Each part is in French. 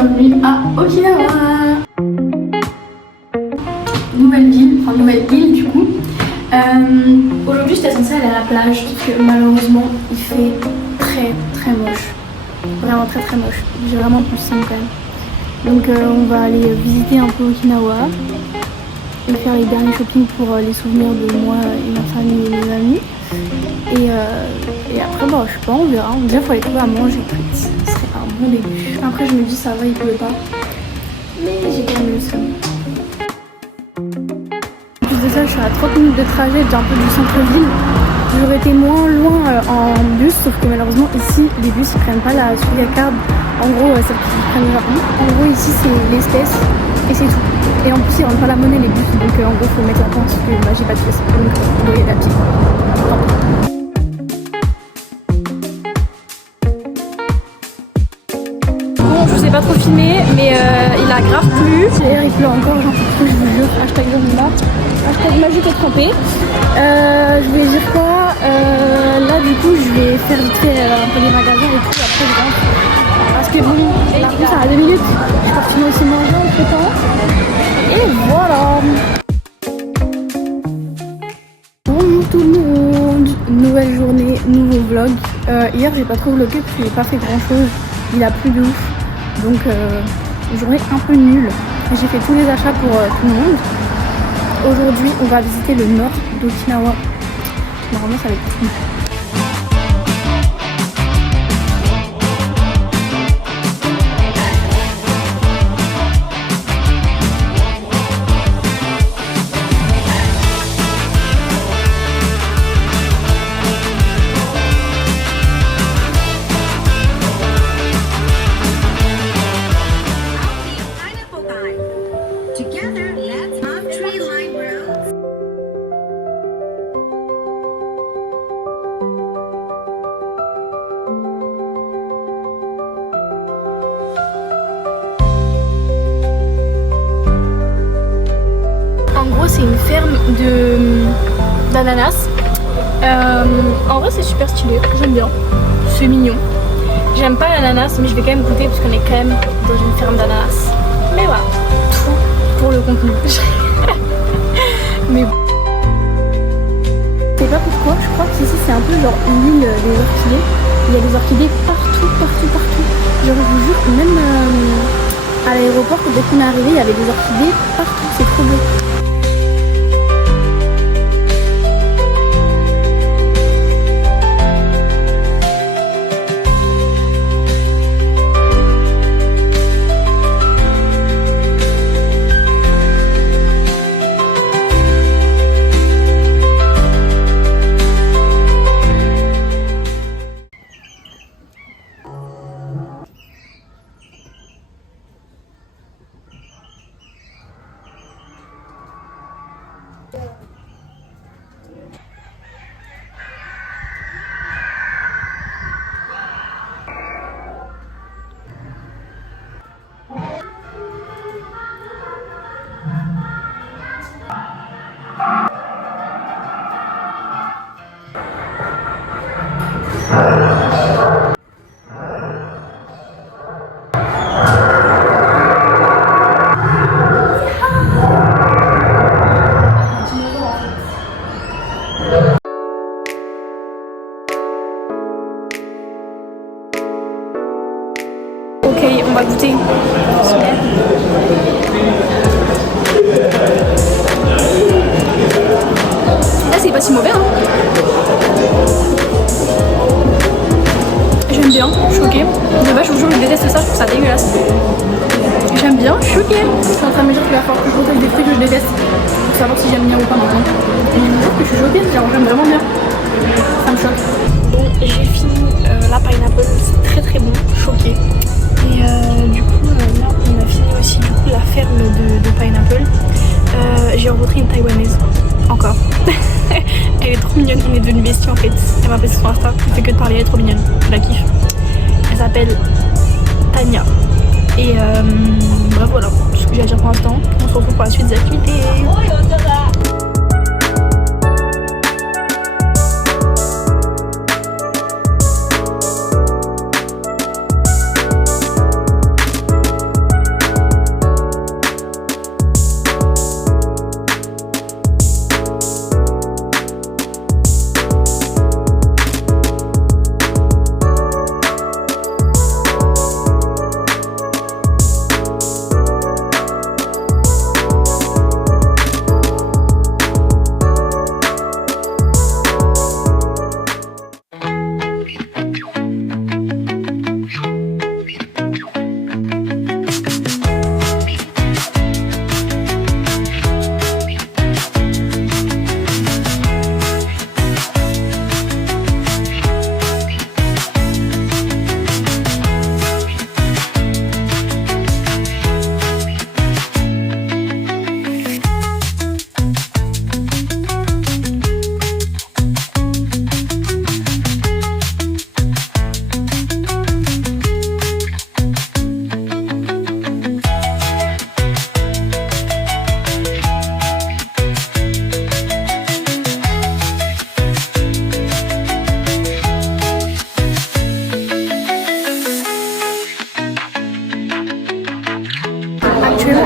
bienvenue à Okinawa. Nouvelle ville, enfin nouvelle île du coup. Aujourd'hui j'étais censée aller à la plage, sauf que malheureusement il fait très moche. Vraiment très moche. J'ai vraiment plus faim quand même. Donc on va aller visiter un peu Okinawa et faire les derniers shopping pour les souvenirs de moi et ma famille et mes amis. Et après bah je sais pas, on verra. Déjà il faut aller trouver à manger, ce serait un bon début. Après je me dis ça va, il pleut pas. Mais j'ai quand même le seum. En plus de ça, je suis à 30 minutes de trajet d'un peu du centre-ville. J'aurais été moins loin en bus, sauf que malheureusement ici les bus ils prennent pas la Suica Card. En gros celle qui prennent le Japon. En gros ici c'est l'espèce et c'est tout. Et en plus ils rendent pas la monnaie les bus, donc en gros faut mettre la pince parce que bah, j'ai pas de pièce. Donc on doit y aller à pied. Bon je vous ai pas trop filmé mais il a grave plu. Hier il pleut encore, j'en peux plus, je vous jure. Hashtag Zonda. Hashtag magique et trempé. Je voulais dire quoi, là du coup je vais faire vite fait un peu les magasins et tout, après je rentre. Parce que bon, la route ça a 2 minutes, je continue aussi manger entre temps. Et voilà. Bonjour tout le monde, nouvelle journée, nouveau vlog. Hier j'ai pas trop vlogué parce que j'ai pas fait grand chose, il a plu de ouf. Donc journée un peu nulle. J'ai fait tous les achats pour tout le monde. Aujourd'hui, on va visiter le nord d'Okinawa. Normalement, ça va être cool. C'est une ferme d'ananas. En vrai c'est super stylé, j'aime bien, c'est mignon. J'aime pas l'ananas mais je vais quand même goûter parce qu'on est quand même dans une ferme d'ananas. Mais voilà, tout pour le contenu. Mais je sais pas pourquoi, je crois qu'ici c'est un peu genre l'île des orchidées. Il y a des orchidées partout. Genre je vous jure, même à l'aéroport dès qu'on est arrivé il y avait des orchidées partout, c'est trop beau. Ok, on va goûter. Là c'est pas si mauvais hein. J'aime bien, je suis choquée. De base je vous jure je déteste ça, je trouve ça dégueulasse. J'aime bien, je suis choquée. Je suis en train de me dire qu'il va falloir que je reteste des trucs que je déteste pour savoir si j'aime bien ou pas maintenant. Et je me dire que je suis choquée, j'aime vraiment bien. Ça me choque. Bon, j'ai fini la pineapple, c'est très bon, choquée. Et du coup là on a fini aussi du coup la ferme de pineapple. J'ai rencontré une taïwanaise, encore. Elle est trop mignonne, on est devenue bestie en fait. Elle m'a appelé sur Insta, elle fait que de parler, elle est trop mignonne, je la kiffe. Elle s'appelle Tania. Et bref voilà, ce que j'ai à dire pour l'instant. On se retrouve pour la suite des activités.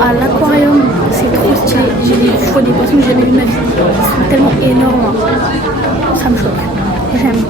à l'aquarium, c'est trop stylé. Je vois des poissons que j'ai jamais vu de ma vie. Ils sont tellement énormes. Ça me choque. J'aime.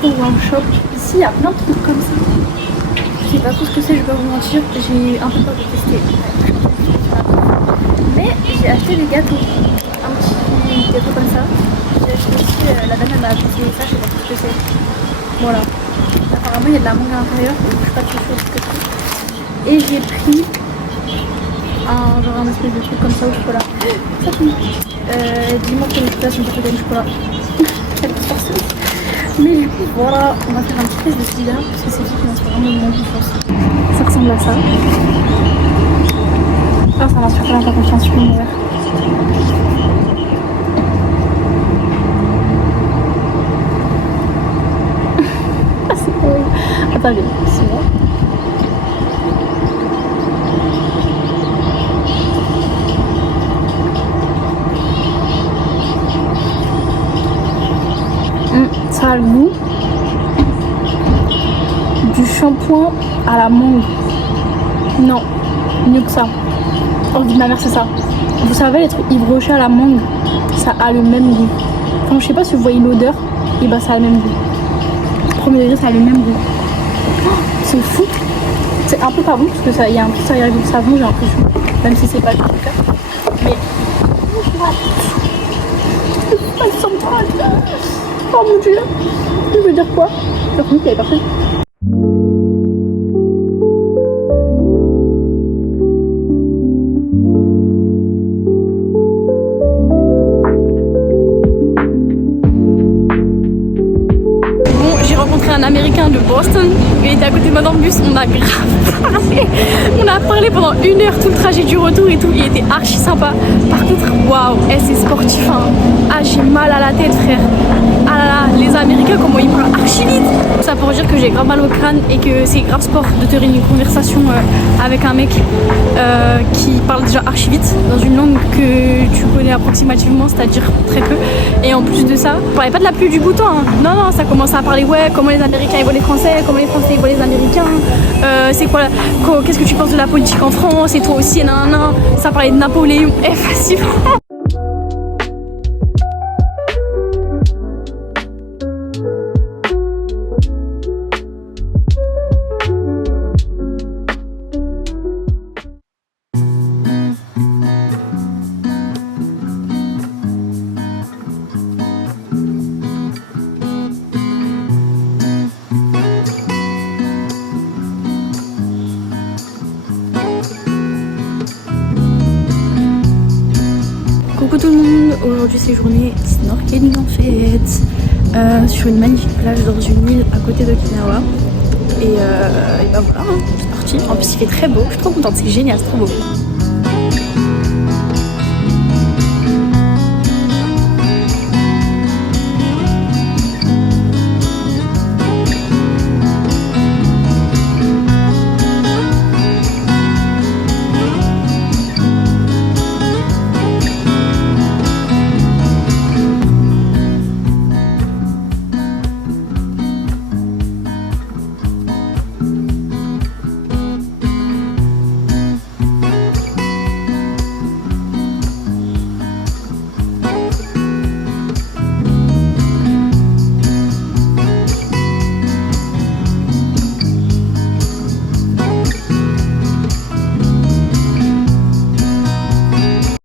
Dans un shop, ici il y a plein de trucs comme ça. Je sais pas trop ce que c'est, je vais pas vous mentir, j'ai un peu peur de tester. Mais j'ai acheté des gâteaux, un petit gâteau comme ça. J'ai acheté aussi, la dame elle m'a conseillé ça, je sais pas trop ce que c'est. Voilà. Apparemment il y a de la mangue à l'intérieur, donc je sais pas trop ce que c'est. Et j'ai pris un espèce de truc comme ça au chocolat. Ça fait dis-moi que le chocolat c'est une tablette de chocolat. Mais du coup voilà, on va faire un petit test de celui-là parce que c'est lui qui m'inspire vraiment de mon confiance. Ça ressemble à ça. Ah, ça m'inspire vraiment pas confiance, je peux mourir. Ah c'est horrible. Attendez, c'est bon. Ça a le goût du shampoing à la mangue. Non, mieux que ça. On dit ma mère c'est ça. Vous savez les trucs Yves Rocher à la mangue, ça a le même goût. Enfin je sais pas si vous voyez l'odeur, et bah ça a le même goût. Premier degré ça a le même goût. Oh, c'est fou. C'est un peu pas bon parce que ça, y a un petit arrière-goût de savon j'ai l'impression. Même si c'est pas le cas. Mais ça sent pas. Oh mon dieu, je veux dire quoi? Par contre, il y avait personne. Bon, j'ai rencontré un américain de Boston. Il était à côté de moi dans le bus, on a grave parlé. On a parlé pendant 1 heure tout le trajet du retour et tout, il était archi sympa. Par contre, waouh, c'est sportif, hein. Ah, j'ai mal à la tête, frère. Ah là là, les Américains, comment ils parlent archi vite. Ça pour dire que j'ai grave mal au crâne et que c'est grave sport de tenir une conversation avec un mec qui parle déjà archi vite dans une langue que tu connais approximativement, c'est-à-dire très peu. Et en plus de ça, on parlait pas de la pluie du bouton, hein. Non, non, ça commençait à parler, ouais, comment les Américains ils voient les Français, comment les Français ils voient les Américains, c'est quoi, qu'est-ce que tu penses de la politique en France, et toi aussi, nan, nan. Ça parlait de Napoléon, et facilement. Coucou tout le monde, aujourd'hui c'est journée snorkeling en fait, sur une magnifique plage dans une île à côté d'Okinawa. Et ben voilà, hein, c'est parti. En plus il fait très beau, je suis trop contente, c'est génial, c'est trop beau.